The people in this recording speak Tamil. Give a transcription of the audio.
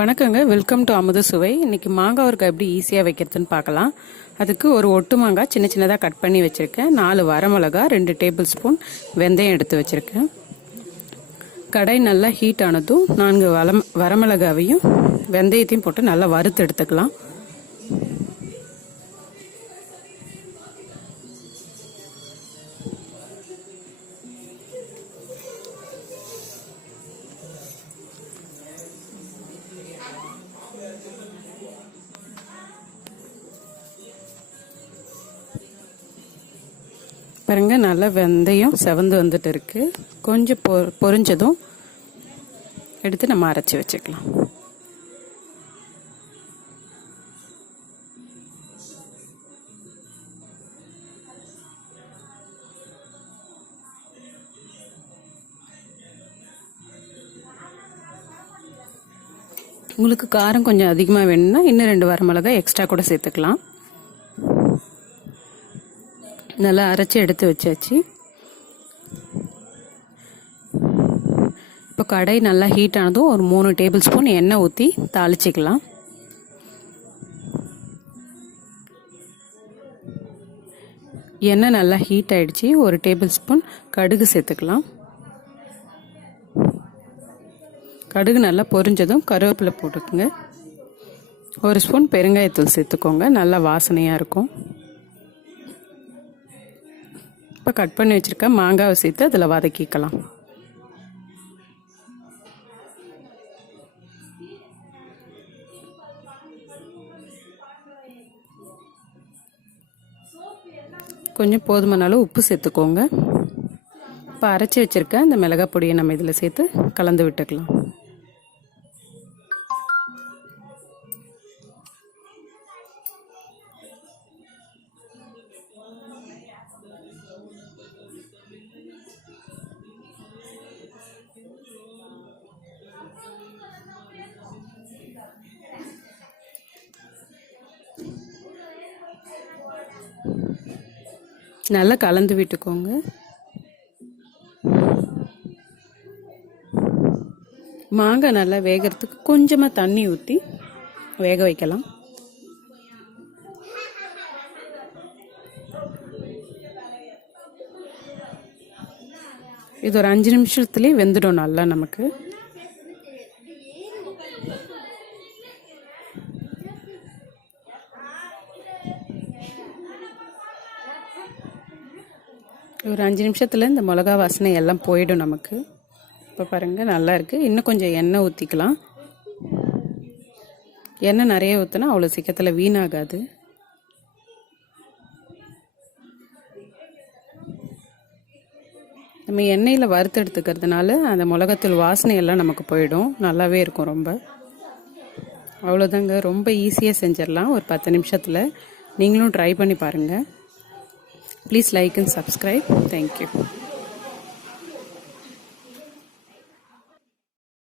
வணக்கங்க, வெல்கம் டு அமுத சுவை. இன்னைக்கு மாங்காய் ஊறுகாய் எப்படி ஈஸியாக வைக்கிறதுன்னு பார்க்கலாம். அதுக்கு ஒரு ஒட்டு மாங்காய் சின்ன சின்னதாக கட் பண்ணி வச்சுருக்கேன். 4 வரமிளகா, 2 டேபிள் ஸ்பூன் வெந்தயம் எடுத்து வச்சுருக்கேன். கடாய் நல்லா ஹீட் ஆனதும் 4 வரமிளகாவையும் வெந்தயத்தையும் போட்டு நல்லா வறுத்து எடுத்துக்கலாம். பாருங்க, நல்லா வெந்தயம் செவந்து வந்துட்டு இருக்கு. கொஞ்சம் பொரிஞ்சதும் எடுத்து நம்ம அரைச்சி வச்சுக்கலாம். உங்களுக்கு காரம் கொஞ்சம் அதிகமாக வேணும்னா இன்னும் 2 வரமிளகாய் எக்ஸ்ட்ரா கூட சேர்த்துக்கலாம். நல்லா அரைச்சி எடுத்து வச்சாச்சு. இப்போ கடாய் நல்லா ஹீட் ஆனதும் ஒரு 3 டேபிள் ஸ்பூன் எண்ணெய் ஊற்றி தாளிச்சிக்கலாம். எண்ணெய் நல்லா ஹீட் ஆயிடுச்சு. 1 டேபிள் ஸ்பூன் கடுகு சேர்த்துக்கலாம். கடுகு நல்லா பொரிஞ்சதும் கருவேப்பிலை போட்டுக்குங்க. 1 ஸ்பூன் பெருங்காயத்தூள் சேர்த்துக்கோங்க, நல்லா வாசனையாக இருக்கும். இப்போ கட் பண்ணி வச்சுருக்க மாங்காவை சேர்த்து அதில் வதக்கிக்கலாம். கொஞ்சம் போதுமான அளவு உப்பு சேர்த்துக்கோங்க. இப்போ அரைச்சி வச்சுருக்க இந்த மிளகாய் பொடியை நம்ம இதில் சேர்த்து கலந்து விட்டுக்கலாம். நல்லா கலந்து விட்டுக்கோங்க. மாங்காய் நல்லா வேகிறதுக்கு கொஞ்சமாக தண்ணி ஊற்றி வேக வைக்கலாம். இது ஒரு 5 நிமிஷத்துலேயே வெந்துடும் நல்லா நமக்கு. ஒரு 5 நிமிஷத்தில் இந்த மிளகா வாசனை எல்லாம் போயிடும் நமக்கு. இப்போ பாருங்கள், நல்லா இருக்குது. இன்னும் கொஞ்சம் எண்ணெய் ஊற்றிக்கலாம். எண்ணெய் நிறைய ஊற்றினா அவ்வளோ சீக்கிரத்தில் வீணாகாது. நம்ம எண்ணெயில் வறுத்து எடுத்துக்கிறதுனால அந்த மிளகாத்தூள் வாசனை எல்லாம் நமக்கு போயிடும். நல்லாவே இருக்கும் ரொம்ப. அவ்வளோதாங்க, ரொம்ப ஈஸியாக செஞ்சிடலாம் ஒரு 10 நிமிஷத்தில். நீங்களும் ட்ரை பண்ணி பாருங்கள். Please like and subscribe. Thank you.